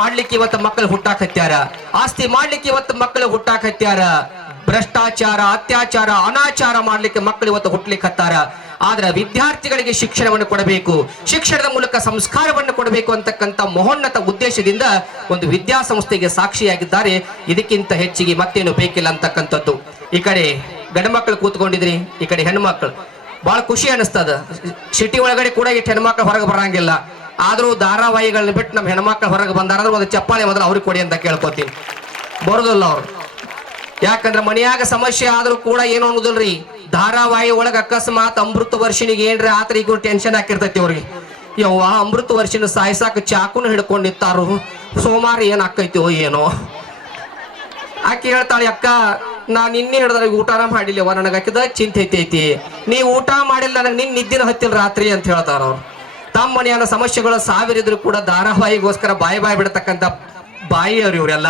ಮಾಡ್ಲಿಕ್ಕೆ ಇವತ್ತು ಮಕ್ಕಳು ಹುಟ್ಟಾಕತ್ಯಾರ? ಆಸ್ತಿ ಮಾಡ್ಲಿಕ್ಕೆ ಇವತ್ತು ಮಕ್ಕಳು ಹುಟ್ಟಾಕತ್ಯಾರ? ಭ್ರಷ್ಟಾಚಾರ, ಅತ್ಯಾಚಾರ, ಅನಾಚಾರ ಮಾಡ್ಲಿಕ್ಕೆ ಮಕ್ಕಳು ಇವತ್ತು ಹುಟ್ಲಿಕ್ಕೆ ಹತ್ತಾರ ಆದ್ರೆ ವಿದ್ಯಾರ್ಥಿಗಳಿಗೆ ಶಿಕ್ಷಣವನ್ನು ಕೊಡಬೇಕು. ಶಿಕ್ಷಣದ ಮೂಲಕ ಸಂಸ್ಕಾರವನ್ನು ಕೊಡಬೇಕು ಅಂತಕ್ಕಂಥ ಮಹೋನ್ನತ ಉದ್ದೇಶದಿಂದ ಒಂದು ವಿದ್ಯಾಸಂಸ್ಥೆಗೆ ಸಾಕ್ಷಿಯಾಗಿದ್ದಾರೆ. ಇದಕ್ಕಿಂತ ಹೆಚ್ಚಿಗೆ ಮತ್ತೇನು ಬೇಕಿಲ್ಲ ಅಂತಕ್ಕಂಥದ್ದು. ಈ ಕಡೆ ಮಕ್ಕಳು ಕೂತ್ಕೊಂಡಿದ್ರಿ, ಈ ಕಡೆ ಹೆಣ್ಮಕ್ಳು ಬಹಳ ಖುಷಿ ಅನಿಸ್ತದ. ಸಿಟಿ ಒಳಗಡೆ ಕೂಡ ಇಟ್ಟು ಹೆಣ್ಮಕ್ಳು ಹೊರಗೆ ಬರಂಗಿಲ್ಲ. ಆದ್ರೂ ಧಾರಾವಾಹಿಗಳನ್ನ ಬಿಟ್ಟು ನಮ್ಮ ಹೆಣ್ಮಕ್ಳು ಹೊರಗೆ ಬಂದಾರ ಒಂದು ಚಪ್ಪಾಳೆ ಮೊದಲು ಅವ್ರಿಗೆ ಕೊಡಿ ಅಂತ ಕೇಳ್ಕೊತೀನಿ. ಬರೋದಿಲ್ಲ ಅವ್ರು. ಯಾಕಂದ್ರೆ ಮನೆಯಾಗ ಸಮಸ್ಯೆ ಆದರೂ ಕೂಡ ಏನು ಅನ್ನೋದಿಲ್ರಿ? ಧಾರಾವಾಹಿ ಒಳಗೆ ಅಕಸ್ಮಾತ್ ಅಮೃತ ವರ್ಷಿನಿಗೆ ಏನ್ರಿ ಆತರ ಈಗ ಟೆನ್ಷನ್ ಹಾಕಿರ್ತೈತಿ ಅವ್ರಿಗೆ. ಯವ್ವ, ಅಮೃತ ವರ್ಷಿನ ಸಾಯಿಸಾಕ ಚಾಕುನ ಹಿಡ್ಕೊಂಡಿತ್ತಾರು. ಸೋಮಾರ ಏನ್ ಆಕೈತೋ ಏನೋ. ಆಕೆ ಹೇಳ್ತಾಳೆ, ಅಕ್ಕ ನಾ ನಿನ್ನೆ ಹಿಡ್ದಾಗ ಊಟನ ಮಾಡಿಲ್ಲವ ನನಗೆ ಚಿಂತೆ ಐತೈತಿ. ನೀ ಊಟ ಮಾಡಿಲ್ಲ, ನನಗೆ ನಿನ್ನ ನಿದ್ದಿನ ಹತ್ತಿಲ್ಲ ರಾತ್ರಿ ಅಂತ ಹೇಳ್ತಾರ ಅವ್ರು. ತಮ್ಮ ಮನೆಯ ಸಮಸ್ಯೆಗಳು ಸಾವಿರಿದ್ರು ಕೂಡ ಧಾರಾವಾಹಿಗೋಸ್ಕರ ಬಾಯಿ ಬಾಯಿ ಬಿಡತಕ್ಕಂಥ ಬಾಯಿಯವ್ರು ಇವರೆಲ್ಲ.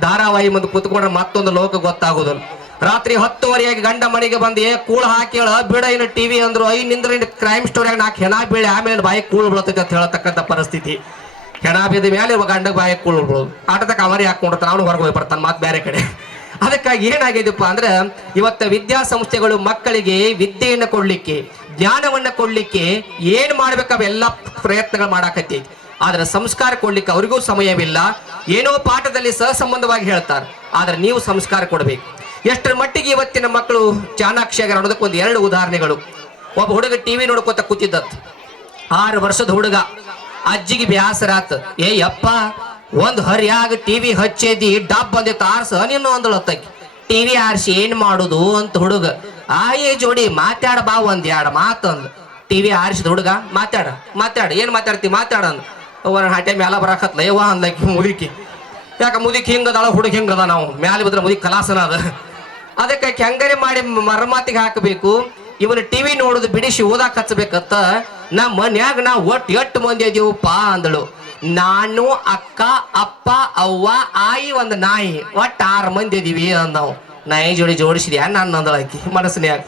ಧಾರಾವಾಹಿ ಮುಂದೆ ಕುತ್ಕೊಂಡ್ರೆ ಮತ್ತೊಂದು ಲೋಕ ಗೊತ್ತಾಗೋದು ರಾತ್ರಿ ಹತ್ತುವರೆಯಾಗಿ ಗಂಡ ಮನೆಗೆ ಬಂದು, ಏ, ಕೂಳ್ ಹಾಕಿ ಹೇಳ, ಬಿಡ ಇನ್ನು ಟಿವಿ ಅಂದ್ರು ಐ ನಿಂದ್ರ ಕ್ರೈಮ್ ಸ್ಟೋರಿಯಾಗ ನಾಲ್ಕು ಹೆಣ ಬೀಳಿ ಆಮೇಲೆ ಬಾಯಿ ಕೂಳ್ ಬೀಳತೈತೆ ಅಂತ ಹೇಳತಕ್ಕಂಥ ಪರಿಸ್ಥಿತಿ. ಹೆಣ ಬಿದ್ದ ಮೇಲೆ ಇವಾಗ ಗಂಡಗೆ ಬಾಯಿ ಕೂಳು ಬಿಡೋದು ಆಟದ ಕಮರಿ ಹಾಕೊಂಡಿರ್ತಾನೆ ಅವನು ಹೊರಗೆ ಹೋಗಿ ಬರ್ತಾನೆ ಮತ್ತೆ ಬೇರೆ ಕಡೆ. ಅದಕ್ಕಾಗಿ ಏನಾಗಿದೆಪ್ಪ ಅಂದ್ರೆ, ಇವತ್ತು ವಿದ್ಯಾಸಂಸ್ಥೆಗಳು ಮಕ್ಕಳಿಗೆ ವಿದ್ಯೆಯನ್ನು ಕೊಡ್ಲಿಕ್ಕೆ ಜ್ಞಾನವನ್ನ ಕೊಡ್ಲಿಕ್ಕೆ ಏನ್ ಮಾಡ್ಬೇಕು ಅವೆಲ್ಲ ಪ್ರಯತ್ನಗಳು ಮಾಡಾಕತ್ತೈತಿ ಆದ್ರೆ ಸಂಸ್ಕಾರ ಕೊಡ್ಲಿಕ್ಕೆ ಅವ್ರಿಗೂ ಸಮಯವಿಲ್ಲ. ಏನೋ ಪಾಠದಲ್ಲಿ ಸಹಸಂಬಂಧವಾಗಿ ಹೇಳ್ತಾರೆ. ಆದ್ರೆ ನೀವು ಸಂಸ್ಕಾರ ಕೊಡಬೇಕು. ಎಷ್ಟರ ಮಟ್ಟಿಗೆ ಇವತ್ತಿನ ಮಕ್ಕಳು ಚಾಣಾಕ್ಷಿಯಾಗಿ ಅನ್ನೋದಕ್ಕೆ ಒಂದು ಎರಡು ಉದಾಹರಣೆಗಳು. ಒಬ್ಬ ಹುಡುಗ ಟಿವಿ ನೋಡ್ಕೊತ ಕೂತಿದ್ದತ್. ಆರು ವರ್ಷದ ಹುಡುಗ. ಅಜ್ಜಿಗೆ ಬ್ಯಾಸರಾತ್. ಏ ಯಪ್ಪ ಒಂದು ಹರಿಯಾಗ ಟಿವಿ ಹಚ್ಚೇದಿ, ಡಬ್ ಬಂದಿತ್ತು, ಆರ್ಸ, ನೀನು ಅಂದಳತ್ತಕ್ಕೆ ಟಿವಿ ಆರ್ಸಿ ಏನ್ ಮಾಡುದು ಅಂತ ಹುಡುಗ. ಆಯೇ ಜೋಡಿ ಮಾತಾಡ ಬಾ ಒಂದ್ ಎರಡು ಮಾತಂದ್ ಟಿವಿ ಆರಿಸಿದ ಹುಡುಗ, ಮಾತಾಡ ಮಾತಾಡ, ಏನ್ ಮಾತಾಡ್ತಿ, ಮಾತಾಡ ಅವನ ಹಾಟೆ ಮ್ಯಾಲ ಬರಾಕತ್ಲ, ಯವ್ವ ಅಂದ್ಲಕ್ಕಿ ಮುದುಕಿ. ಯಾಕ ಮುದುಕಿ ಹಿಂಗದಾಳ, ಹುಡುಗ ಹಿಂಗದ ನಾವು. ಮ್ಯಾಲೆ ಬಿದ್ರೆ ಮುದುಕಿ ಕಲಾಸನ ಅದ. ಅದಕ್ಕೆ ಕೆಂಗರಿ ಮಾಡಿ ಮರಮಾತಿಗೆ ಹಾಕಬೇಕು. ಇವನ ಟಿವಿ ನೋಡುದು ಬಿಡಿಸಿ ಓದಾಕ್ ಹಚ್ಚಬೇಕತ್ತ. ನಮ್ಮ ಮನ್ಯಾಗ ನಾ ಒಟ್ಟು ಎಟ್ಟು ಮಂದಿ ಇದೀವಪ್ಪ ಅಂದಳು. ನಾನು, ಅಕ್ಕ, ಅಪ್ಪ, ಅವ್ವ, ಆಯಿ, ಒಂದು ನಾಯಿ. ಒಟ್ಟು ಆರು ಮಂದಿ ಇದೀವಿ ಅಂದವು. ನಾಯಿ ಜೋಡಿ ಜೋಡಿಸಿದ್ಯಾ ನಾನು ಅಂದಳಾಕಿ ಮನಸ್ಸಿನ್ಯಾಗ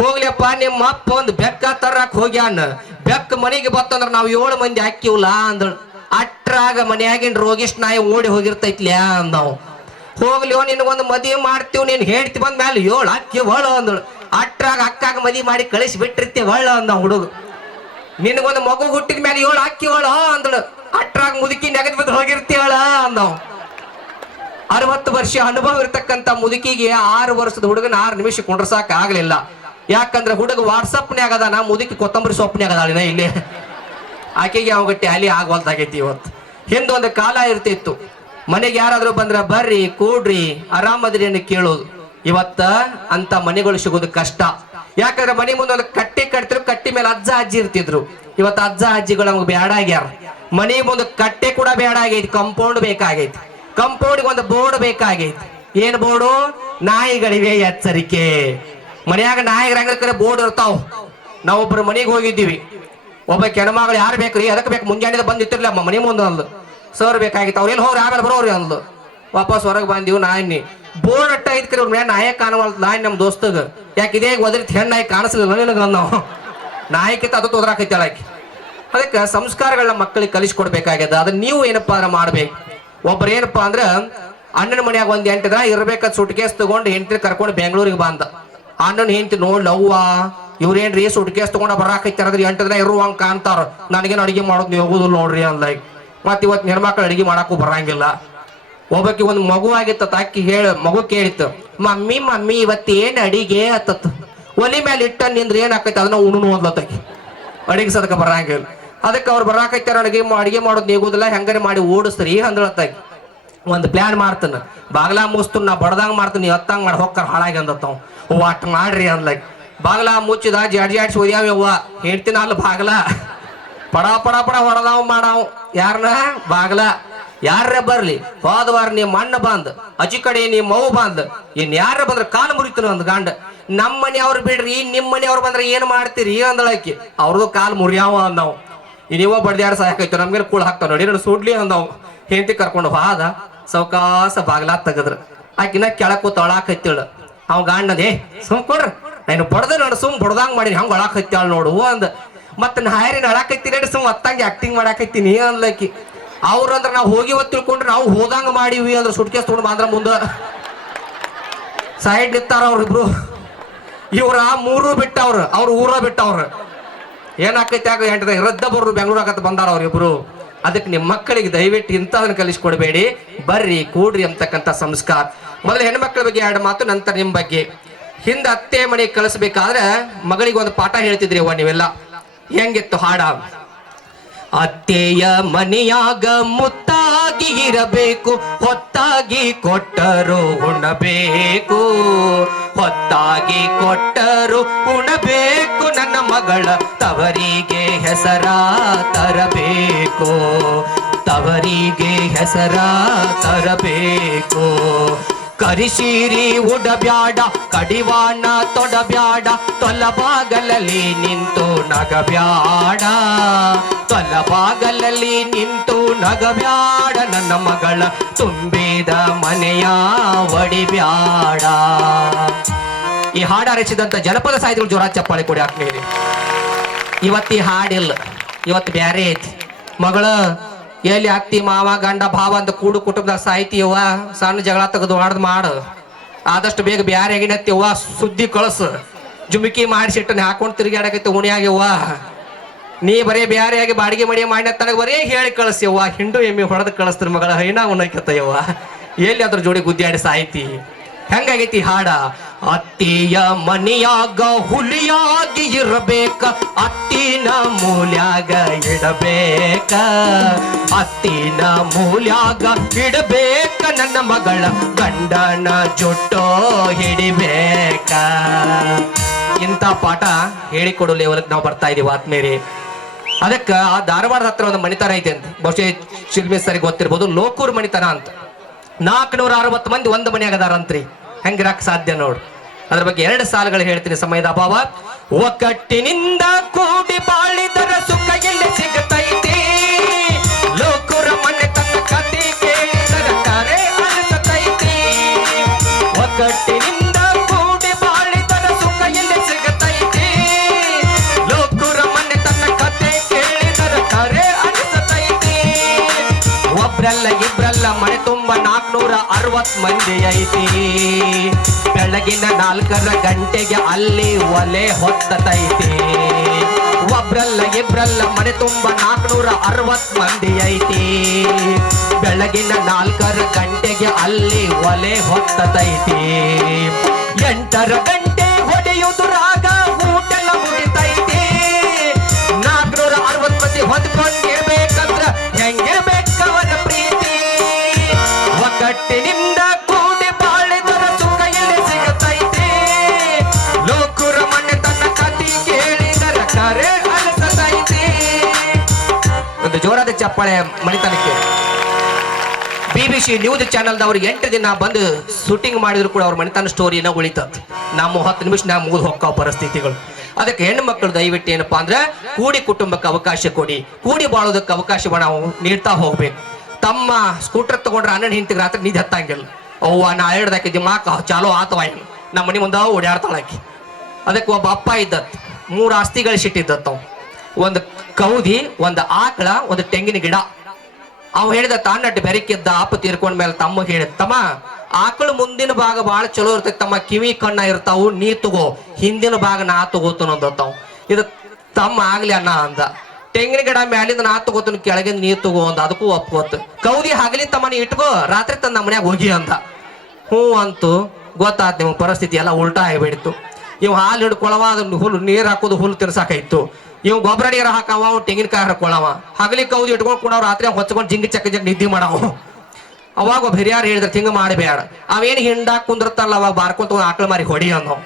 ಹೋಗ್ಲಿಯಪ್ಪ, ನಿಮ್ಮ ಅಪ್ಪ ಒಂದು ಬೆಕ್ಕ ತರಕ್ ಹೋಗ್ಯಾನ. ಬೆಕ್ಕ ಮನೆಗೆ ಬತ್ತಂದ್ರ ನಾವು ಏಳು ಮಂದಿ ಹಾಕಿವಲ್ಲ ಅಂದಳು. ಅಟ್ರಾಗ ಮನೆಯಾಗಿನ ರೋಗಿಷ್ಟ್ ನಾಯಿ ಓಡಿ ಹೋಗಿರ್ತೈತ್ಲ್ಯಾ ಅಂದವು. ಹೋಗ್ಲಿ ನಿನಗೊಂದು ಮದುವೆ ಮಾಡ್ತೀವಿ, ನೀನ್ ಹೇಳ್ತಿ ಬಂದ ಮೇಲೆ ಏಳು ಅಕ್ಕಿ ಒಳ ಅಂದಳು. ಅಟ್ರಾಗ ಅಕ್ಕಾಗ ಮದುವೆ ಮಾಡಿ ಕಳಿಸಿ ಬಿಟ್ಟಿರ್ತಿ ಒಳ್ಳ ಅಂದ ಹುಡುಗ. ನಿನಗೊಂದು ಮಗು ಹುಟ್ಟಿದ ಮೇಲೆ ಏಳು ಅಕ್ಕಿ ಒಳ ಅಂದಳು. ಅಟ್ರಾಗ ಮುದುಕಿ ನೆಗದ್ ಬಿದ್ದು ಹೋಗಿರ್ತೀವಳ ಅಂದವ್. ಅರವತ್ತು ವರ್ಷ ಅನುಭವ ಇರ್ತಕ್ಕಂಥ ಮುದುಕಿಗೆ ಆರು ವರ್ಷದ ಹುಡುಗನ ಆರು ನಿಮಿಷ ಕುಂಡ್ರಸಾಕ ಆಗ್ಲಿಲ್ಲ. ಯಾಕಂದ್ರೆ ಹುಡುಗ ವಾಟ್ಸಪ್ನ್ಯಾಗ ಅದಾನ, ಮುದುಕಿ ಕೊತ್ತಂಬರಿ ಸೊಪ್ನ್ಯಾಗ ಅದಾಳಿನ ಇಲ್ಲಿ. ಆಕೆಗೆ ಅವಾಗ ಟ್ಯಾಲಿ ಆಗವಲ್ದಾಗೈತಿ ಇವತ್ತು. ಹಿಂದೆ ಒಂದು ಕಾಲ ಇರ್ತಿತ್ತು. ಮನೆಗೆ ಯಾರಾದ್ರೂ ಬಂದ್ರೆ ಬರ್ರಿ, ಕೂಡ್ರಿ, ಆರಾಮದ್ರಿ ಅನ್ನ ಕೇಳೋದು. ಇವತ್ತ ಅಂತ ಮನೆಗಳು ಸಿಗೋದು ಕಷ್ಟ. ಯಾಕಂದ್ರೆ ಮನೆ ಮುಂದೆ ಒಂದು ಕಟ್ಟಿ ಕಟ್ತಿದ್ರು, ಕಟ್ಟಿ ಮೇಲೆ ಅಜ್ಜ ಅಜ್ಜಿ ಇರ್ತಿದ್ರು. ಇವತ್ತು ಅಜ್ಜ ಅಜ್ಜಿಗಳು ನಮ್ಗೆ ಬೇಡ ಆಗ್ಯಾರ. ಮನೆ ಮುಂದೆ ಕಟ್ಟೆ ಕೂಡ ಬೇಡ ಆಗೈತಿ ಕಂಪೌಂಡ್ ಬೇಕಾಗೈತಿ. ಕಂಪೌಂಡ್ ಒಂದು ಬೋರ್ಡ್ ಬೇಕಾಗೈತಿ. ಏನ್ ಬೋರ್ಡು ನಾಯಿಗಳಿವೆ ಎಚ್ಚರಿಕೆ. ಮನೆಯಾಗ ನಾಯಿಗಳ ಬೋರ್ಡ್ ಇರ್ತಾವ್. ನಾವೊಬ್ರು ಮನೆಗೆ ಹೋಗಿದ್ದೀವಿ. ಒಬ್ಬ ಕೆಣಮಗಳು ಯಾರು ಬೇಕ್ರಿ ಅದಕ್ಕೆ ಬೇಕು? ಮುಂಜಾನೆ ಬಂದಿತ್ತಿರ್ಲ ಮನೆ ಮುಂದೆ ಅಂದ್ಲು. ಸರ್ ಬೇಕಾಗಿತ್ತು, ಅವ್ರು ಎಲ್ಲಿ ಹೋಗ್ರಿ? ಆಮೇಲೆ ಬರೋರಿ ಅಂದ್ಲು. ವಾಪಸ್ ಹೊರಗೆ ಬಂದೀವಿ ನಾಯಿನಿ. ಬೋರ್ಡ್ ಅಟ್ಟ ಐತ್ರಿ ಅವ್ರ ಮೇಲೆ ನಾಯಕ ಕಾಣವಲ್ತ ನಾಯಿ ನಮ್ಮ ದೋಸ್ತಗ. ಯಾಕೆ ಇದೇ ಒದರಿತ್ ಹೆಣ್ಣು ನಾಯಿ ಕಾಣಿಸಲಿಲ್ಲ ನಿನಗ ನಾವು. ನಾಯಿಕಿತ್ತ ಅದು ತೊದ್ರಾಕೈತಿ ಆಕಿ ಅದಕ್ಕೆ ಸಂಸ್ಕಾರಗಳನ್ನ ಮಕ್ಕಳಿಗೆ ಕಲಿಸ್ಕೊಡ್ಬೇಕಾಗ್ಯದ. ಅದನ್ನ ನೀವು ಏನಪ್ಪ ಅಂದ್ರೆ ಮಾಡ್ಬೇಕು? ಒಬ್ಬರು ಏನಪ್ಪಾ ಅಂದ್ರೆ ಅಣ್ಣನ ಮನೆಯಾಗ ಒಂದ್ ಎಂಟು ದಿನ ಇರ್ಬೇಕಾದ ಸುಟ್ಕೇಸ್ ತಗೊಂಡು ಹೆಂಡತಿ ಕರ್ಕೊಂಡು ಬೆಂಗಳೂರಿಗೆ ಬಂದ ಅಣ್ಣನ ಹೆಂಡತಿ ನೋಡ್ಲ ಅವ್ವ ಇವ್ರೇನ್ರಿ ಸುಟ್ಕೇಸ್ ತಗೊಂಡ ಬರಾಕೈತಾರದ್ರಿ ಎಂಟು ದಿನ ಇರುವಂಗ ಕಾಣ್ತಾರ. ನನಗೇನು ಅಡಿಗೆ ಮಾಡೋದು ನೀವು ಹೋಗುದಿಲ್ಲ ನೋಡ್ರಿ ಅಂದ್ಲಾಗ ಮತ್ತೆ ಇವತ್ತು ಹೆಣ್ಮಕ್ಳು ಅಡಿಗೆ ಮಾಡಕ್ಕೂ ಬರಂಗಿಲ್ಲ. ಒಬ್ಬಕ್ಕೆ ಒಂದು ಮಗು ಆಗಿತ್ತ ಅಕ್ಕಿ ಹೇಳ, ಮಗು ಕೇಳಿತ್ತು, ಮಮ್ಮಿ ಮಮ್ಮಿ ಇವತ್ತು ಏನ್ ಅಡಿಗೆ? ಹತ್ತತ್ತು ಒಲಿ ಮೇಲೆ ಇಟ್ಟ ನಿಂದ್ರ ಏನ್ ಆಕೈತಿ ಅದನ್ನ ಉಣ್ಣು ಅಂದ್ಲತ್ತಾಕಿ ಅಡಿಗೆ ಸದಕ ಬರಂಗಿಲ್ಲ ಅದಕ್ಕೆ ಅವ್ರು ಬರಾಕೈತಾರ ಅಡಿಗೆ ಅಡಿಗೆ ಮಾಡೋದು ನೀಗುದಿಲ್ಲ, ಹೆಂಗಾರೆ ಮಾಡಿ ಓಡಿಸ್ರಿ ಅಂದಳತ್ತಾಗಿ ಒಂದು ಪ್ಲಾನ್ ಮಾಡ್ತಾನ. ಬಾಗ್ಲಾ ಮುಸ್ತು ನಾ ಬಡ್ದಂಗೆ ಮಾಡ್ತೀನಿ ಹತ್ತಂಗ್ ಮಾಡಿ ಹೋಗ್ತಾರ ಹಾಳಾಗಿ ಅಂದತ್ತವ್ ಅಟ್ ಮಾಡ್ರಿ ಅಂದ್ಲಾಗ ಬಾಗ್ಲಾ ಮುಚ್ಚಿದ, ಜಡ್ ಜಾಡ್ಸಿ ಒಯ್ಯಾವ ಅವ್ವ ಹೇಳ್ತೀನಿ ಅಲ್ಲ ಬಾಗ್ಲ. ಪಡ ಪಡ ಪಡ ಹೊಡೆದಾವ್ ಮಾಡಾವ್ ಯಾರನ್ನ ಬಾಗ್ಲ. ಯಾರ ಬರ್ಲಿ? ಹೋದ ವಾರ ನೀ ಅಣ್ಣ ಬಂದ್ ಅಚಿ ಕಡೆ ನೀ ಮೌ ಬಂದ್, ಇನ್ ಯಾರ ಬಂದ್ರ ಕಾಲು ಮುರಿತನ ಒಂದ್ ಗಂಡ. ನಮ್ಮ ಮನೆಯವ್ರು ಬಿಡ್ರಿ ನಿಮ್ ಮನೆಯವ್ರು ಬಂದ್ರೆ ಏನ್ ಮಾಡ್ತೀರಿ ಅಂದಳಕಿ ಅವ್ರದ್ದು ಕಾಲು ಮುರಿಯಾವ ಅಂದವ್. ನೀವ ಬಡ್ದ್ಯಾಡ ಸಾಕಾಯ್ತು ನಮ್ಗೆ ಕೂಳು ಹಾಕ್ತಾವ ನೋಡಿ ನಾನು ಸುಡ್ಲಿ ಅಂದವ್. ಹೆಂಡತಿ ಕರ್ಕೊಂಡು ಹೋದ, ಸೌಕಾಸ ಬಾಗ್ಲಾ ತೆಗದ್ರ. ಆಕಿನ ಕೆಳಕ್ ಕೂತ್ ಅಳಾಕತ್ತಿಳ ಅವ್ ಗಾಂಡದೇ ಸುಮ್ ಕೊಡ್ರ. ನಾನು ಬಡ್ದ ನೋಡು, ಸುಮ್ ಬಡ್ದಂಗ್ ಮಾಡಿ ಹಂಗ ಒಳಾಕೈತಾಳ ನೋಡು, ಅಂದ. ಮತ್ತೆ ನಾ ಹಾರಿನ ಅಳಾಕತ್ತೀನಿ ಸುಮ್ ಅತ್ತಂಗೆ ಆಕ್ಟಿಂಗ್ ಮಾಡಾಕತ್ತೀನಿ ಅನ್ಲಕ್ಕಿ ಅವ್ರಂದ್ರ ನಾವು ಹೋಗಿವ ತಿಳ್ಕೊಂಡ್ರೆ ನಾವು ಹೋದಂಗ ಮಾಡಿವಿ ಅಂದ್ರೆ ಸುಟ್ಕೇಸ್ ತಗೊಂಡು ಮಾತ್ರ ಮುಂದ. ಸೈಡ್ ನಿಂತಾರ ಅವ್ರಿಬ್ರು. ಇವ್ರ ಮೂರು ಬಿಟ್ಟವ್ರ, ಅವ್ರ ಊರ ಬಿಟ್ಟವ್ರ. ಏನಾಕೈತಿ ಆಗ ಎಂಟದ ರದ್ದ ಬರೋರು, ಬೆಂಗಳೂರು ಆಗತ್ತ ಬಂದಾರ ಅವ್ರಿಬ್ರು. ಅದಕ್ಕೆ ನಿಮ್ಮ ಮಕ್ಕಳಿಗೆ ದಯವಿಟ್ಟು ಇಂಥದನ್ನ ಕಲಿಸ್ಕೊಡ್ಬೇಡಿ. ಬರ್ರಿ, ಕೂಡ್ರಿ ಅಂತಕ್ಕಂಥ ಸಂಸ್ಕಾರ. ಮೊದಲು ಹೆಣ್ಮಕ್ಳ ಬಗ್ಗೆ ಎರಡು ಮಾತು, ನಂತರ ನಿಮ್ಮ ಬಗ್ಗೆ. ಹಿಂದೆ ಅತ್ತೆ ಮನೆಗೆ ಕಳಿಸ್ಬೇಕಾದ್ರೆ ಮಗಳಿಗೆ ಒಂದು ಪಾಠ ಹೇಳ್ತಿದ್ರಿ ಅವ್ವ ನೀವೆಲ್ಲ. ಹೆಂಗಿತ್ತು ಹಾಡ? ಅತ್ತೆಯ ಮನೆಯಾಗ ಮುತ್ತಾಗಿ ಇರಬೇಕು, ಹೊತ್ತಾಗಿ ಕೊಟ್ಟರು ಉಣಬೇಕು. ಹೊತ್ತಾಗಿ ಕೊಟ್ಟರು ಉಣಬೇಕು, ನನ್ನ ಮಗಳ ತವರಿಗೆ ಹೆಸರ ತರಬೇಕು. ತವರಿಗೆ ಹೆಸರ ತರಬೇಕು. ಕರಿಸೀರಿ ಉಡಬ್ಯಾಡ, ಕಡಿವಾಣ ತೊಡಬ್ಯಾಡ, ತೊಲಬಾಗಲಲ್ಲಿ ನಿಂತು ನಗಬ್ಯಾಡ. ತೊಲಬಾಗಲಲ್ಲಿ ನಿಂತು ನಗಬ್ಯಾಡ, ನನ್ನ ಮಗಳ ತುಂಬಿದ ಮನೆಯ ಒಡಿಬ್ಯಾಡ. ಈ ಹಾಡ ರಚಿಸಿದಂತ ಜನಪದ ಸಾಹಿತಿಗಳು ಜೋರ ಚಪ್ಪಾಳೆ ಕೊಡಿ ಹಾಕ್ಲಿ. ಇವತ್ತಿ ಹಾಡಿಲ್ಲ ಇವತ್ತು ಬ್ಯಾರೆ ಮಗಳ ಎಲ್ಲಿ ಅತ್ತಿ ಮಾವ ಗಂಡ ಭಾವ ಅಂತ ಕೂಡು ಕುಟುಂಬದಾಗ ಸಾಯ್ತೀವ ಸಣ್ಣ ಜಗಳ ತೆಗೆದು ಹೊಡೆದ್ ಮಾಡು. ಆದಷ್ಟು ಬೇಗ ಬ್ಯಾರೆ ಆಗಿನತ್ತಿಯವ್ವ ಸುದ್ದಿ ಕಳಸು. ಜುಮಿಕಿ ಮಾಡಿಸಿಟ್ಟು ಹಾಕೊಂಡು ತಿರುಗಾಡಕೈತಿ ಉಣಿಯಾಗ್ಯವ್ವ ನೀ ಬರೀ ಬ್ಯಾರೆಯಾಗಿ ಬಾಡಿಗೆ ಮಡಿ ಮಾಡಿ ತನಗ ಬರೀ ಹೇಳಿ ಕಳಿಸಿವ ಹಿಂಡು ಎಮ್ಮಿ ಹೊಡೆದು ಕಳಿಸ್ತಿರ್ ಮಗಳ ಹೈನಾ ಉಣ್ಣಕತ್ತಯ್ಯವ್ವ ಎಲ್ಲಿ ಅದ್ರ ಜೋಡಿ ಗುದ್ದಾಡಿ ಸಾಯ್ತಿ ಹೆಂಗಾಗೈತಿ ಹಾಡ? ಅತ್ತಿಯ ಮನೆಯಾಗ ಹುಲಿಯಾಗಿ ಇರಬೇಕ, ಅತ್ತಿನ ಮೂಲ್ಯಾಗ ಇಡಬೇಕ. ಅತ್ತಿನ ಮೂಲ್ಯಾಗ ಇಡಬೇಕ, ನನ್ನ ಮಗಳ ಗಂಡನ ಜೊಟ್ಟೋ ಹಿಡಿಬೇಕ. ಇಂಥ ಪಾಠ ಹೇಳಿಕೊಡು ಲೆವೆಲ್ಗೆ ನಾವು ಬರ್ತಾ ಇದೀವಿ ಆತ್ಮೇರಿ ಅದಕ್ಕ ಆ ಧಾರವಾಡದ ಹತ್ರ ಒಂದು ಮಣಿತನ ಐತೆ ಅಂತ. ಬಹುಶಃ ಶಿಲ್ಮಿ ಗೊತ್ತಿರ್ಬೋದು, ಲೋಕೂರ್ ಮಣಿತನ ಅಂತ. ನಾಲ್ಕುನೂರ ಅರವತ್ತು ಮಂದಿ ಒಂದು ಮನೆಯಾಗದಾರಂತ್ರಿ ಹೆಂಗಿರಕ್ಕೆ ಹೆಂಗಿರಾಕ್ ಸಾಧ್ಯ ನೋಡು. ಅದ್ರ ಬಗ್ಗೆ ಎರಡು ಸಾಲುಗಳು ಹೇಳ್ತೀನಿ ಸಮಯದ ಅಭಾವ. ಒಕ್ಕಟ್ಟಿನಿಂದ ಕೂಡಿ ಬಾಳಿದರ ಸುಖ ಎಲ್ಲಿ ಸಿಗತೈತಿ ಲೋಕುರ ಮನೆ ತನ್ನ ಕತೆ ಕೇಳಿದರ ಕರೆ ಅನಿಸತೈತಿ ಒಕ್ಕಟ್ಟಿನಿಂದ ಕೂಡಿ ಬಾಳಿದರ ಸುಖ ಎಲ್ಲಿ ಸಿಗತೈತಿ ಲೋಕುರ ಮನೆ ತನ್ನ ಕತೆ ಕೇಳಿ ಕರೆ ಅನಿಸತೈತಿ ಒಬ್ರಲ್ಲ ಇಬ್ರಲ್ಲ ಮನೆ ತುಂಬ ನಾಲ್ಕನೂರ ಅರವತ್ ಮಂದಿ ಐತಿ. ಬೆಳಗಿನ ನಾಲ್ಕರ ಗಂಟೆಗೆ ಅಲ್ಲಿ ಒಲೆ ಹೊತ್ತತೈತಿ. ಒಬ್ರಲ್ಲ ಇಬ್ರಲ್ಲ ಮನೆ ತುಂಬ ನಾಲ್ಕನೂರ ಅರವತ್ ಮಂದಿ ಐತಿ. ಬೆಳಗಿನ ನಾಲ್ಕರ ಗಂಟೆಗೆ ಅಲ್ಲಿ ಒಲೆ ಹೊತ್ತತೈತಿ. ಎಂಟರ ಗಂಟೆ ಚಪ್ಪಾಳೆ ಮಣಿತನಕ್ಕೆ ಬಿ ಬಿ ಸಿ ನ್ಯೂಸ್ ಎಂಟು ದಿನ ಬಂದು ಶೂಟಿಂಗ್ ಮಾಡಿದ್ರು ಕೂಡ ಅವ್ರ ಮಣಿತನ ಸ್ಟೋರಿನ ಉಳಿತದ ನಮ್ಮ ಹತ್ತು ನಿಮಿಷ ನಾ ಮುಗಿದು ಹೋಗ್ತಾವ ಪರಿಸ್ಥಿತಿಗಳು. ಅದಕ್ಕೆ ಹೆಣ್ಣು ಮಕ್ಕಳು ದಯವಿಟ್ಟು ಏನಪ್ಪಾ ಅಂದ್ರೆ ಕೂಡಿ ಕುಟುಂಬಕ್ಕೆ ಅವಕಾಶ ಕೊಡಿ. ಕೂಡಿ ಬಾಳೋದಕ್ಕೆ ಅವಕಾಶ ನಾವು ನೀಡ್ತಾ ಹೋಗ್ಬೇಕು. ತಮ್ಮ ಸ್ಕೂಟರ್ ತಗೊಂಡ್ರೆ ಅಣ್ಣನ ಹಿಂತಿಗೆ ರಾತ್ರಿ ನಿಧಿ ಹತ್ತಂಗಿಲ್ಲ. ಅವ್ವ, ನಾ ಹೇಳ್ದಾಕೆ ಮಾಕ, ಚಾಲೋ ಆತವ ನಮ್ಮ ಮನೆ ಮುಂದೆ ಓಡಾಡ್ತಾಳಾಕಿ ಅದಕ್ಕೆ ಒಬ್ಬ ಅಪ್ಪ ಇದ್ದತ್ ಮೂರು ಆಸ್ತಿಗಳು ಸಿಟ್ಟಿದ್ದತ್ ಅವ್. ಒಂದು ಕೌದಿ, ಒಂದು ಆಕಳ, ಒಂದು ತೆಂಗಿನ ಗಿಡ. ಅವ್ ಹೇಳಿದ ತಾನಟ್ಟು ಬೆರಕಿದ್ದ ಆಪ ತೀರ್ಕೊಂಡ ಮೇಲೆ ತಮ್ಮ ಹೇಳಿದ, ತಮ್ಮ, ಆಕಳು ಮುಂದಿನ ಭಾಗ ಬಹಳ ಚಲೋ ಇರ್ತೈತಿ, ತಮ್ಮ ಕಿವಿ ಕಣ್ಣ ಇರ್ತಾವು, ನೀ ತಗೋ, ಹಿಂದಿನ ಭಾಗ ನಾ ತಗೋತನ ಅಂದತಾವ್. ಇದು ತಮ್ಮ ಆಗ್ಲಿ ಅಣ್ಣ ಅಂದ. ತೆಂಗಿನ ಗಿಡ ಮ್ಯಾಲಿಂದ ನಾ ತಗೋತನ, ಕೆಳಗಿಂದ ನೀ ತಗೋ ಅಂದ. ಅದಕ್ಕೂ ಒಪ್ಕೋತ ಕೌದಿ ತಮ್ಮ, ನೀ ಇಟ್ಕೋ, ರಾತ್ರಿ ತನ್ನ ಮನ್ಯಾಗ ಹೋಗಿ ಅಂದ. ಹ್ಞೂ ಅಂತೂ ಗೊತ್ತಾತ್ ನಿಮ್ಮ ಪರಿಸ್ಥಿತಿ ಎಲ್ಲ ಉಲ್ಟಾ ಆಗಿಬಿಡ್ತು. ಇವ್ ಹಾಲು ಹಿಡ್ಕೊಳವ ಅದನ್ನ ಹುಲ್ಲು, ನೀರು ಹಾಕೋದು ಹುಲ್ಲು ತಿನ್ಸಾಕಾಯ್ತು. ಇವ್ ಗೊಬ್ಬರ ನೀರು ಹಾಕವ ಅವ್ ತೆಂಗಿನಕಾಯಿ ಹರ್ಕೊಳವ. ಹಗಲಿ ಕೌದು ಇಟ್ಕೊಂಡು ಕೂಡ ರಾತ್ರಿ ಹೊಚ್ಕೊಂಡು ಜಿಂಗಿ ಚಕ್ಕ ಜಗ್ ನಿದ್ದೆ ಮಾಡವ. ಅವಾಗ ಒಬ್ಬ ಹಿರಿಯಾರು ಹೇಳಿದ್ರೆ, ತಿಂಗ ಮಾಡಬೇಡ ಅವೇನು ಹಿಂಡಾ ಕುಂದಿರ್ತಾರಲ್ಲ ಅವಾಗ ಬಾರ್ಕೊಂಡ್ ತೊಗೊಂಡು ಆಕಳ ಮಾರಿ ಹೊಡಿ ಅನ್ನೋ.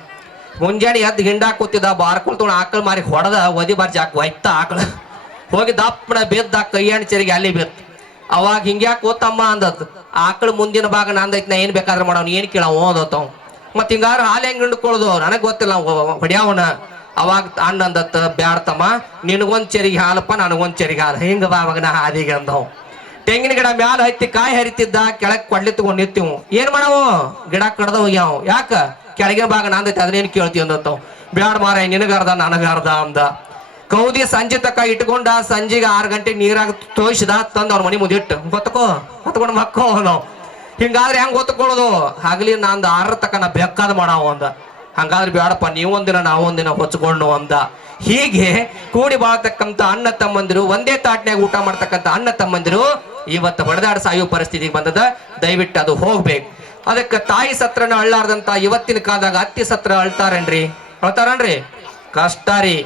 ಮುಂಜಾನೆ ಎದ್ದು ಹಿಂಡಾಕ್ ಕೂತಿದ್ದ ಬಾರ್ಕೊಳ್ತು ತೊಗೊಂಡು ಆಕಳ ಮಾರಿ ಹೊಡೆದ, ಒದಿ ಬಾರ್ ಜಾಕ್ ಒಯ್ತ ಆಕಳ. ಹೋಗಿ ದಪ್ಪನ ಬಿದ್ದ ಕೈಯಾಣ ಚರಿಗೆ ಅಲ್ಲಿ ಬಿತ್ತು ಅವಾಗ ಹಿಂಗ್ಯಾಕ್ ಕೋತಮ್ಮ ಅಂದದ್, ಆಕಳ ಮುಂದಿನ ಭಾಗ ನಂದೈತಿ ನಾ ಏನ್ ಬೇಕಾದ್ರೆ ಮಾಡವ್ನ ಏನ್ ಕೇಳ ಓದತ್ತವ್ ಮತ್ತೆ ಹಿಂಗಾರು ಹಾಲು ಹೆಂಗ್ ಹಿಂಡ್ಕೊಳ್ಳೋದು ನನಗ್ ಗೊತ್ತಿಲ್ಲ ಹೊಡ್ಯಾವನ. ಅವಾಗ ಅಣ್ಣಂದತ್ತ ಬ್ಯಾಡ್ತಮ್ಮ ನಿನಗೊಂದ್ ಚೆರಿಗೆ ಹಾಲಪ್ಪ, ನನಗೊಂದ್ ಚೆರಿಗೆ ಹಾಲು. ಹಿಂಗ ಬಾ ನಾ ಹಾದಿಗೆ ಅಂದವು. ತೆಂಗಿನ ಗಿಡ ಮ್ಯಾಲ ಹತ್ತಿ, ಕಾಯಿ ಹರಿತಿದ್ದ, ಕೆಳಗೆ ಕೊಡ್ಲಿ ತಗೊಂಡ್ ಏನು ಮಾಡವು? ಗಿಡ ಕಡ್ದ ಹೋಗ್ಯಾವ. ಯಾಕ? ಕೆಳಗೆ ಭಾಗ ನಂದೈತಿ ಅದನ್ನೇನ್ ಕೇಳ್ತೀವಿ ಅಂದತ್ತವ್ ಬ್ಯಾಡ ಮಾರ ನಿನಗಾರ್ದ, ನನಗಾರ್ದ ಅಂದ. ಕೌದಿ ಸಂಜೆ ತಕ್ಕ ಇಟ್ಕೊಂಡ, ಸಂಜೆಗೆ ಆರು ಗಂಟೆ ನೀರಾಗ ತೋಯಿಸಿದ, ತಂದು ಅವ್ರ ಮನೆ ಮುಂದಿಟ್ಟು ಗೊತ್ತಕೋ? ಹೊತ್ಕೊಂಡು ಮಕ್ಕೋ ನಾವು ಹಿಂಗಾದ್ರೆ ಹೆಂಗ್ ಗೊತ್ತಕೊಳ್ಳೋದು? ಹಗಲಿ ನಂದು ಆರ ತಕ್ಕ ನಾ ಬೆಕ್ಕಾದ ಮಾಡಾವ ಅಂದ. ಹಂಗಾದ್ರೆ ಬೇಡಪ್ಪ, ನೀವೊಂದಿನ ನಾವೊಂದಿನ ಹೊಚ್ಕೊಂಡು ಅಂದ. ಹೀಗೆ ಕೂಡಿ ಬಾಳ್ತಕ್ಕಂಥ ಅಣ್ಣ ತಮ್ಮಂದಿರು, ಒಂದೇ ತಾಟ್ನ್ಯಾಗ ಊಟ ಮಾಡ್ತಕ್ಕಂಥ ಅಣ್ಣ ತಮ್ಮಂದಿರು ಇವತ್ತು ಹೊಡೆದಾಡ ಸಾಯೋ ಪರಿಸ್ಥಿತಿಗೆ ಬಂದದ. ದಯವಿಟ್ಟು ಅದು ಹೋಗ್ಬೇಕು. ಅದಕ್ಕೆ ತಾಯಿ ಸತ್ರನ ಅಳ್ಳಾರ್ದಂತ ಇವತ್ತಿನ ಕಾಲದಾಗ ಅತ್ತಿ ಸತ್ರ ಅಳ್ತಾರೇನ್ರಿ? ಅಳ್ತಾರನ್ರಿ? ಕಷ್ಟ ರೀ.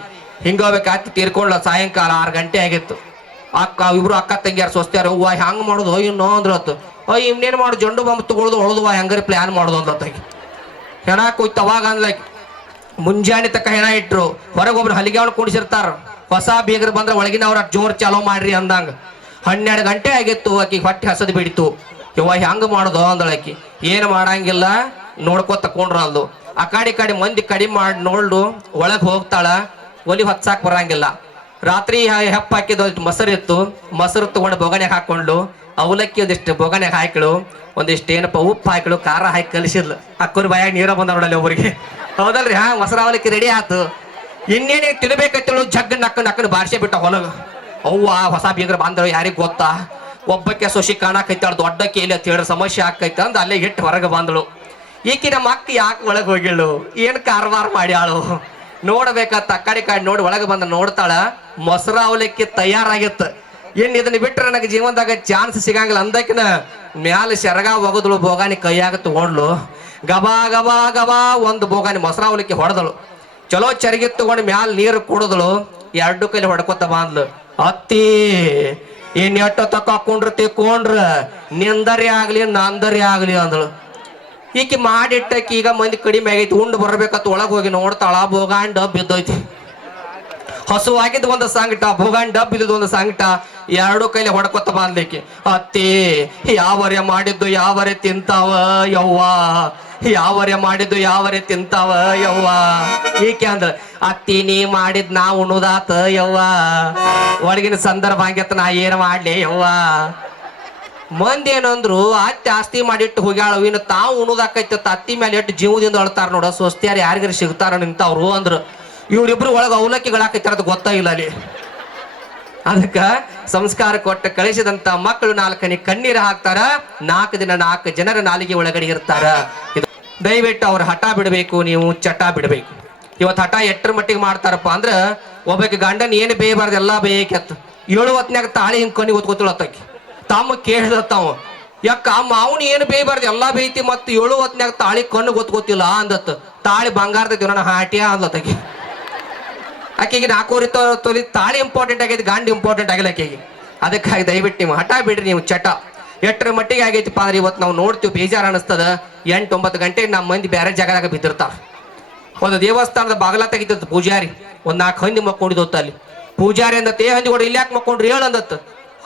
ಹಿಂಗೋಗ್ಬೇಕು ಅತ್ತಿ ತೀರ್ಕೊಂಡ್ಲ, ಸಾಯಂಕಾಲ ಆರು ಗಂಟೆ ಆಗಿತ್ತು. ಅಕ್ಕ ಇಬ್ರು ಅಕ್ಕ ತಂಗಿಯಾರ ಸೊಸ್ತ್ಯಾರ ಹೂವ ಹೆಂಗ್ ಮಾಡೋದು? ಇನ್ನೋ ಅಂದ್ರ ಅಯ್ಯ, ಇನ್ನೇನ್ ಮಾಡು, ಜಂಡು ಬಾಂಬ್ ತಗೊಳ್ದು ಹೊಳದುವ ಹೆಂಗ್ರಿ ಪ್ಲಾನ್ ಮಾಡೋದು? ಅಂತ ಹೆಣ ಕೂಯ್ತು ಅವಾಗ ಅಂದ್ಲಕ್ ಮುಂಜಾನೆ ತಕ್ಕ ಹೆಣ ಇಟ್ರು ಹೊರಗೊಬ್ರು ಹಲಿಗೆ ಅವ್ನು ಕೂಡಿಸಿರ್ತಾರ. ಹೊಸ ಬೀಗರು ಬಂದ್ರೆ ಒಳಗಿನ ಅವ್ರ ಜೋರ್ ಚಾಲೋ ಮಾಡ್ರಿ ಅಂದಂಗ. ಹನ್ನೆರಡು ಗಂಟೆ ಆಗಿತ್ತು, ಆಕಿ ಹೊಟ್ಟೆ ಹಸದ್ ಬಿಡಿತು ಇವ ಹೆಂಗ್ ಮಾಡೋದು ಅಂದಳಕಿ ಏನು ಮಾಡಂಗಿಲ್ಲ, ನೋಡ್ಕೋ ತಕೊಂಡ್ರ ಅಲ್ದು. ಆ ಕಡೆ ಕಡೆ ಮಂದಿ ಕಡಿಮೆ ಮಾಡಿ ನೋಡ್ಲು ಒಳಗೆ ಹೋಗ್ತಾಳ, ಒಲಿ ಹೊತ್ಸಾಕ್ ಬರಂಗಿಲ್ಲ. ರಾತ್ರಿ ಹೆಪ್ಪ ಹಾಕಿದ ಮೊಸರು ಇತ್ತು ಮೊಸರು ತಗೊಂಡು ಬೊಗಣೆ ಹಾಕೊಂಡು ಅವಲಕ್ಕಿ ಒಂದಿಷ್ಟು ಬೊಗಣೆ ಹಾಕಿಳು, ಒಂದಿಷ್ಟು ಏನಪ್ಪ, ಉಪ್ಪು ಹಾಕಿಳು, ಖಾರ ಹಾಕಿ ಕಲಿಸಿದ್ಲು. ಅಕ್ಕೂರು ಬಾಯಾಗ ನೀರ ಬಂದ ನೋಡಲ್ಲ ಒಬ್ಬರಿಗೆ. ಹೌದಲ್ರಿ, ಹಾ, ಮೊಸರು ಅವಲಕ್ಕಿ ರೆಡಿ ಆಯ್ತು ಇನ್ನೇನೇ ತಿನ್ಬೇಕಂತೇಳು ಜಗ್ ನಕ್ಕ ನಕ್ಕನ ಬಾರಿಸಿ ಬಿಟ್ಟ ಹೊಲಗ. ಅವ್ವ, ಹೊಸ ಬೀಗ್ರ ಬಂದಳು, ಯಾರಿಗೆ ಗೊತ್ತಾ? ಒಬ್ಬಕ್ಕೆ ಸೊಸಿ ಕಾಣಕೈತಾಳ ದೊಡ್ಡ ಕೇಲಿ ಅಂತ ಹೇಳಿ ಸಮಸ್ಯೆ ಆಕೈತೆ ಅಂದ್ ಅಲ್ಲೇ ಇಟ್ಟು ಹೊರಗೆ ಬಂದಳು. ಈಕಿನ ನಮ್ಮ ಯಾಕೆ ಒಳಗೆ ಹೋಗಿಳು? ಏನು ಕಾರವಾರ ಮಾಡ್ಯಾಳು? ನೋಡ್ಬೇಕತ್ತ ಆ ಕಡೆ ಕಡೆ ನೋಡಿ ಒಳಗೆ ಬಂದ ನೋಡ್ತಾಳ ಮೊಸರ ಅವಲಕ್ಕಿ ತಯಾರಾಗಿತ್ತು. ಇನ್ನು ಇದನ್ನ ಬಿಟ್ಟರೆ ನನಗೆ ಜೀವನದಾಗ ಚಾನ್ಸ್ ಸಿಗಂಗಿಲ್ಲ. ಅಂದಕಿನ ಮ್ಯಾಲ ಶರಗ ಒಗದಳು, ಬೋಗಾನಿ ಕೈಯಾಗ ತಗೊಂಡ್ಲು ಗಬಾ ಗಬಾ ಗಬಾ ಒಂದು ಬೋಗಾನಿ ಮೊಸರ ಅವಲಕ್ಕಿ ಹೊಡೆದಳು. ಚಲೋ ಚರಗಿ ತಗೊಂಡು ಮ್ಯಾಲ ನೀರು ಕುಡಿದಳು. ಎರಡು ಕೈಲಿ ಹೊಡ್ಕೊತ ಬಂದ್ಲು. ಅತ್ತಿ, ಇನ್ ಎಟ್ಟ ತಕ್ಕ ಹಾಕೊಂಡ್ರತಿ ಕೊಂಡ್ರ, ನಿಂದರಿ ಆಗ್ಲಿ, ನಂದರಿ ಆಗ್ಲಿ ಅಂದಳು. ಈಕಿ ಮಾಡಿಟ್ಟಕ್ಕೆ ಈಗ ಮಂದಿ ಕಡಿಮೆ ಆಗೈತಿ, ಉಂಡು ಬರ್ಬೇಕತ್ ಒಳಗೆ ಹೋಗಿ ನೋಡ್ತಾಳ ಭೋಗಾನ್ ಡಬ್ ಬಿದ್ದೈತಿ ಹಸುವಾಗಿದ್ದು ಒಂದು ಸಂಗಟ ಭೋಗಾನ್ ಡಬ್ ಬಿದ್ದಿದ್ದು ಒಂದು ಸಂಗಟ ಎರಡು ಕೈಲಿ ಹೊಡ್ಕೊತ ಬಂದ್ಲಿಕ್ಕೆ ಅತ್ತಿ ಯಾವರೆ ಮಾಡಿದ್ದು ಯಾವರೆ ತಿಂತಾವ ಯವ್ವ? ಯಾವರೆ ಮಾಡಿದ್ದು ಯಾವರೆ ತಿಂತಾವ ಯವ್ವ? ಈಕೆ ಅಂದ್ರ ಅತ್ತಿ, ನೀ ಮಾಡಿದ್ ನಾ ಉಣುದಾತ ಯವ್ವ. ಒಳಗಿನ ಸಂದರ್ಭ ಹಂಗೆತ್ತ ನಾ ಏನ್ ಮಾಡ್ಲಿ ಯವ್ವ? ಮಂದಿ ಏನಂದ್ರು ಅತ್ತಿ ಆಸ್ತಿ ಮಾಡಿಟ್ಟು ಹೋಗ್ಯಾಳ, ಇನ್ನು ತಾವು ಉಣುದಾಕೈತಿ ಅತ್ತಿ ಮೇಲೆ ಇಟ್ಟು ಜೀವದಿಂದ ಅಳ್ತಾರ ನೋಡ, ಸ್ವಸ್ತಿಯಾರ ಯಾರಿಗಾರ ಸಿಗ್ತಾರ ನಿಂತವ್ರು ಅಂದ್ರು. ಇವ್ರಿಬ್ರು ಒಳಗೆ ಅವಲಕ್ಕಿಗಳಾಕೈತಾರ ಅದು ಗೊತ್ತಾಗಿಲ್ಲ ಅಲ್ಲಿ. ಅದಕ್ಕ ಸಂಸ್ಕಾರ ಕೊಟ್ಟ ಕಳಿಸಿದಂತ ಮಕ್ಕಳು ನಾಲ್ಕನೇ ಕಣ್ಣೀರು ಹಾಕ್ತಾರ, ನಾಲ್ಕು ದಿನ ನಾಲ್ಕು ಜನರ ನಾಲಿಗೆ ಒಳಗಡೆ ಇರ್ತಾರ. ಇದು ದಯವಿಟ್ಟು ಅವ್ರ ಹಠ ಬಿಡಬೇಕು, ನೀವು ಚಟ ಬಿಡಬೇಕು. ಇವತ್ತು ಹಠ ಎಟ್ಟರ ಮಟ್ಟಿಗೆ ಮಾಡ್ತಾರಪ್ಪ ಅಂದ್ರೆ ಒಬ್ಬಕ್ಕೆ ಗಂಡನ ಏನು ಬೇಯಬಾರ್ದು, ಎಲ್ಲಾ ಬೇಯಕ್ಕೆ ಏಳು ಹೊತ್ನ್ಯಾಗ ತಾಳಿ ಹಿಂಗ್ ಕಣ್ಣಿ ಓದ್ಕೋತಿಳತ್ತಕ್ಕೆ ತಮ್ಮ ಕೇಳಿದತ್ತಾವ. ಯಾಕ ಮಾವನ್ ಏನು ಬೇಯಬಾರ್ದು ಎಲ್ಲಾ ಬೇಯ್ತಿ ಮತ್ತೆ ಏಳು ಹೊತ್ನ್ಯಾಗ ತಾಳಿ ಕಣ್ಣು ಗೊತ್ಕೋತಿಲ್ಲ ಅಂದತ್ ತಾಳಿ ಬಂಗಾರದ ದಿನ ಹಾಟಿಯ ಅಂದ್ಲತ್ತಕ್ಕೆ ಆಕೆಗೆ. ನಾಲ್ಕೂರಿ ತೊ- ತೊಲಿ, ತಾಳಿ ಇಂಪಾರ್ಟೆಂಟ್ ಆಗೈತಿ, ಗಾಂಡ್ ಇಂಪಾರ್ಟೆಂಟ್ ಆಗಿಲ್ಲ ಆಕೆಗೆ. ಅದಕ್ಕಾಗಿ ದಯವಿಟ್ಟು ನೀವು ಹಠ ಬಿಡ್ರಿ, ನೀವು ಚಟ. ಎಷ್ಟರ ಮಟ್ಟಿಗೆ ಆಗೈತಿಪ್ಪ ಅಂದ್ರೆ ಇವತ್ತು ನಾವು ನೋಡ್ತೀವಿ, ಬೇಜಾರು ಅನಿಸ್ತದ. ಎಂಟು ಒಂಬತ್ತು ಗಂಟೆಗೆ ನಮ್ಮ ಮಂದಿ ಬೇರೆ ಜಾಗದಾಗ ಬಿದ್ದಿರ್ತಾರ. ಒಂದು ದೇವಸ್ಥಾನದ ಬಾಗಲ ತೆಗಿತದ ಪೂಜಾರಿ. ಒಂದು ನಾಲ್ಕು ಹಂದಿ ಮಕ್ಕೊಂಡಿದ್ದು ಅಲ್ಲಿ ಪೂಜಾರಿ ಅಂದತ್ತೆ, ಏ ಹಂದಿ ಕೊಡು ಇಲ್ಲಿ ಯಾಕೆ ಮಕ್ಕೊಂಡ್ರಿ? ಹೇಳ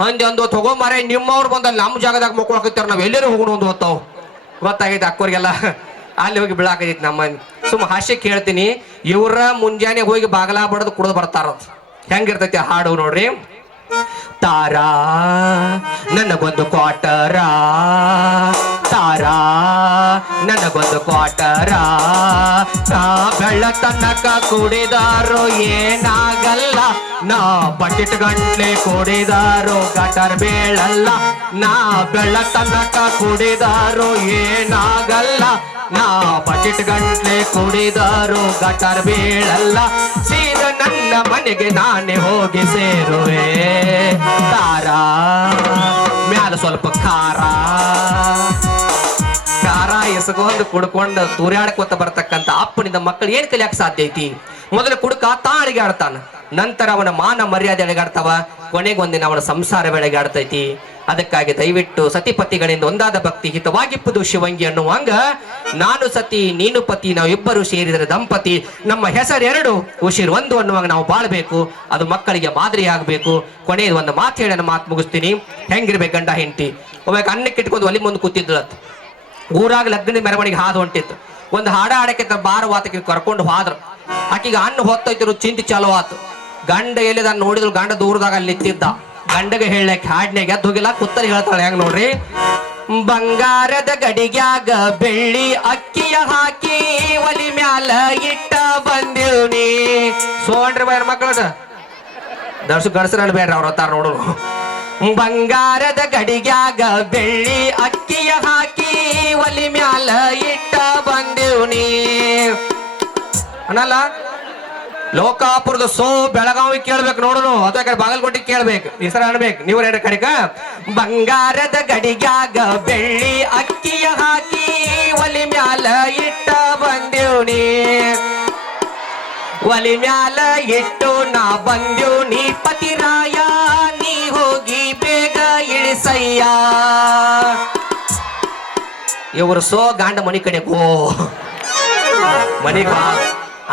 ಹಂದಿ ಹೋಗೋ ತಗೊಂಬಾರೆ ನಿಮ್ಮವ್ರು ಬಂದ ನಮ್ಮ ಜಾಗದಾಗ ಮಕ್ಕೊಳಕತ್ತಾರ ನಾವ್ ಎಲ್ಲರೂ ಹೋಗೋಣ ಒಂದು ಹೊತ್ತಾವ್ ಗೊತ್ತಾಗೈತೆ ಅಕ್ಕೋರಿಗೆಲ್ಲ. ಅಲ್ಲಿ ಹೋಗಿ ಬೀಳಾಕೈತಿ ನಮ್ಮ ಸುಮ್ಮ ಹಾಸ್ಯ ಕೇಳ್ತೀನಿ, ಇವ್ರ ಮುಂಜಾನೆ ಹೋಗಿ ಬಾಗಲ ಬಡದು ಕುಡ್ದು ಬರ್ತಾರ ಹೆಂಗಿರ್ತೈತಿ ಹಾಡು ನೋಡ್ರಿ? ತಾರಾ ನನಗೊಂದು ಕ್ವಾಟರ. ತಾರಾ ನನಗೊಂದು ಕ್ವಾಟರ. ನಾ ಬೆಳ್ಳ ತನಕ ಕುಡಿದಾರೋ ಏನಾಗಲ್ಲ. ನಾ ಬಕೆಟ್ ಗಂಟ್ಲೆ ಕುಡಿದಾರೋ ಗಟರ್ ಬೇಳಲ್ಲ. ನಾ ಬೆಳ್ಳ ತನಕ ಕುಡಿದಾರೋ, ಏನಾಗಲ್ಲ. ನಾ ಬಕೆಟ್ ಗಂಟ್ಲೆ ಕುಡಿದಾರೋ ಗಟರ್ ಬೇಳಲ್ಲ. ಸೀದ ನನ್ನ ಮನೆಗೆ ನಾನೇ ಹೋಗಿ ಸೇರುವೆ. ತಾರಾ ಮ್ಯಾಲ ಸ್ವಲ್ಪ ಖಾರ. ಖಾರ ಎಸಗೊಂದು ಕುಡ್ಕೊಂಡು ತೂರ್ಯಾಡ್ಕೊತ ಬರ್ತಕ್ಕಂಥ ಅಪ್ಪನಿಂದ ಮಕ್ಕಳು ಏನ್ ಕಲಿಯಕ್ ಸಾಧ್ಯ ಐತಿ? ಮೊದಲು ಕುಡುಕ ತಾ ಅಳಿಗಾಡ್ತಾನ ನಂತರ ಅವನ ಮಾನ ಮರ್ಯಾದೆ ಅಳಿಗಾಡ್ತಾವ ಕೊನೆಗೆ ಒಂದಿನ ಅವನ ಸಂಸಾರ ಬೆಳಗಾಡ್ತೈತಿ ಅದಕ್ಕಾಗಿ ದಯವಿಟ್ಟು ಸತಿಪತಿಗಳಿಂದ ಒಂದಾದ ಭಕ್ತಿ ಹಿತವಾಗಿಪ್ಪದು ಶಿವಂಗಿ ಅನ್ನುವಂಗ ನಾನು ಸತಿ, ನೀನು ಪತಿ, ನಾವಿಬ್ಬರು ಸೇರಿದರೆ ದಂಪತಿ. ನಮ್ಮ ಹೆಸರು ಎರಡು, ಉಸಿರು ಒಂದು ಅನ್ನುವಾಗ ನಾವು ಬಾಳ್ಬೇಕು. ಅದು ಮಕ್ಕಳಿಗೆ ಮಾದರಿ ಆಗ್ಬೇಕು. ಒಂದು ಮಾತು ಹೇಳಿ ಮಾತು ಮುಗಿಸ್ತೀನಿ. ಹೆಂಗಿರ್ಬೇಕು ಗಂಡ ಹೆಂಡತಿ? ಒಬ್ಬ ಅನ್ನಕ್ಕೆ ಇಟ್ಕೊಂಡು ಒಲಿ ಮುಂದೆ ಕೂತಿದ್ಲತ್ ಊರಾಗ ಲಗ್ನ ಮೆರವಣಿಗೆ ಹಾದು ಹೊಂಟಿತ್ತು. ಒಂದು ಹಾಡ ಹಾಡಕ್ಕೆ ತ- ಬಾರ ವಾತಕ್ಕೆ ಕರ್ಕೊಂಡು ಹೋದ್ರು. ಆಕಿಗೆ ಅನ್ನ ಹೊತ್ತೈತಿರು ಚಿಂತೆ ಚಾಲು ಆತು. ಗಂಡ ಎಲ್ಲಿದ ನೋಡಿದ್ರು, ಗಂಡ ದೂರದಾಗ ಅಲ್ಲಿ ನಿಂತಿದ್ದ. ಗಂಡಗೆ ಹೇಳಕ್ಕೆ ಹಾಡ್ನ್ಯಾಗ ಎದ್ದು ಹೋಗಿಲ್ಲ ಹೇಳ್ತಾಳೆ, ಹೆಂಗ್ ನೋಡ್ರಿ. ಬಂಗಾರದ ಗಡಿಗ್ಯಾಗ ಬೆಳ್ಳಿ ಅಕ್ಕಿಯ ಹಾಕಿ ಒಲಿ ಮ್ಯಾಲ ಇಟ್ಟ ಬಂದಿವ್ನಿ ಸೋಣ್ರಿ ಬೈರ್ ಮಕ್ಕಳ ದರ್ಶು ಗಡಸ್ರ ಬೇಡ್ರಿ ಅವ್ರ ಹೊತ್ತಾರ ನೋಡು ಬಂಗಾರದ ಗಡಿಗ್ಯಾಗ ಬೆಳ್ಳಿ ಅಕ್ಕಿಯ ಹಾಕಿ ಒಲಿ ಮ್ಯಾಲ ಇಟ್ಟ ಬಂದೇವ್ ನೀ. ಅನ್ನಲ್ಲ? ಲೋಕಾಪುರದ ಸೋ ಬೆಳಗಾವಿ ಕೇಳ್ಬೇಕು ನೋಡೋಣ ಅಥವಾ ಕಡೆ ಬಾಗಲಕೋಟೆ ಕೇಳ್ಬೇಕು. ಹೆಸರು ಅನ್ಬೇಕು. ನೀವು ಎರಡು ಕಡೆಗ ಬಂಗಾರದ ಗಡಿಗ್ಯಾಗ ಬೆಳ್ಳಿ ಅಕ್ಕಿಯ ಹಾಕಿ ಒಲಿ ಮ್ಯಾಲ ಇಟ್ಟ ಬಂದೇವ್ ನೀ. ಒಲಿ ಮ್ಯಾಲ ಇಟ್ಟು ನಾ ಬಂದೇವ್ ನೀ ಪತಿರಾಯ. ನೀ ಹೋಗಿ ಬೇಗ ಇಳಿಸಯ್ಯ. ಇವರು ಸೋ ಗಾಂಡ ಮನಿ ಕಡೆ ಗೋ ಮನಿಗೆ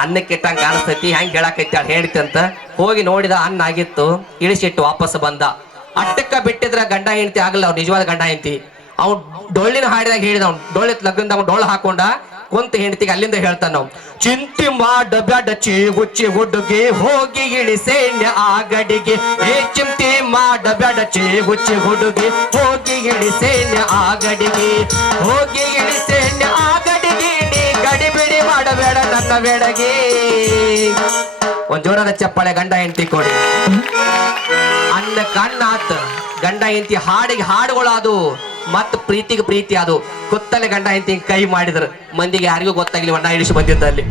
ಅನ್ನಕ್ಕೆ ಕಾಣಿಸ್ತೈತಿ, ಹೆಂಗ್ ಹೇಳಾಕೈತಿ ಅದ್ ಹೇಳ್ತಿ ಅಂತ ಹೋಗಿ ನೋಡಿದ ಅನ್ನ ಆಗಿತ್ತು, ಇಳಿಸಿಟ್ಟು ವಾಪಸ್ ಬಂದ. ಅಟ್ಟಕ್ಕ ಬಿಟ್ಟಿದ್ರ ಗಂಡ ಹೆಂಡತಿ ಆಗಲ್ಲ, ಅವ್ರು ನಿಜವಾದ ಗಂಡ ಹೆಂಡತಿ. ಅವ್ನು ಡೊಳ್ಳಿನ ಹಾಡಿದಾಗ ಹೇಳಿದ, ಅವ್ನು ಡೊಳ್ಳಿ ಲಗ್ನದ ಅವ್ನು ಡೊಳ್ಳು ಹಾಕೊಂಡ ಕುಂತ ಹೆಂಡತಿಗೆ ಅಲ್ಲಿಂದ ಹೇಳ್ತಾನ ನಾವು ಚಿಂತಿ ಮಾಡ ಬ್ಯಾಡಚಿ ಹುಚ್ಚಿ ಹುಡುಗಿ, ಹೋಗಿ ಇಳಿಸೇನ್ಯ ಆ ಗಡಿಗೆ ಏ ಚಿಂತೆ ಮಾಡ ಬ್ಯಾಡಚಿ ಹುಚ್ಚಿ ಹುಡುಗಿ, ಹೋಗಿ ಇಳಿಸೇನ್ಯ ಆ ಗಡಿಗೆ ಹೋಗಿ ಇಳಿಸೇನ್ಯ ಆ ಗಡಿಗೆ ಗಡಿಬಿಡಿ ಗಡಿ ಬಿಡಿ ಮಾಡಬೇಡ ನನ್ನ ಬೆಡಗೆ. ಒಂದ್ ಜೋರದ ಚಪ್ಪಾಳೆ ಗಂಡ ಹೆಂಡತಿ ಕೊಡಿ. ಅಂದ ಕಣ್ಣಾತ್ ಗಂಡ ಹೆಂಡತಿ ಹಾಡಿಗೆ ಹಾಡುಗಳಾದು ಮತ್ತ ಪ್ರೀತಿಗೆ ಪ್ರೀತಿ ಅದು ಕುತ್ತಲೆ ಗಂಡ ಹೆಂಡತಿ ಕೈ ಮಾಡಿದ್ರು. ಮಂದಿಗೆ ಯಾರಿಗೂ ಗೊತ್ತಾಗ್ಲಿ ಒಣ್ಣ ಇಳಿಸಿ ಬಂದಿದ್ದಲ್ಲಿ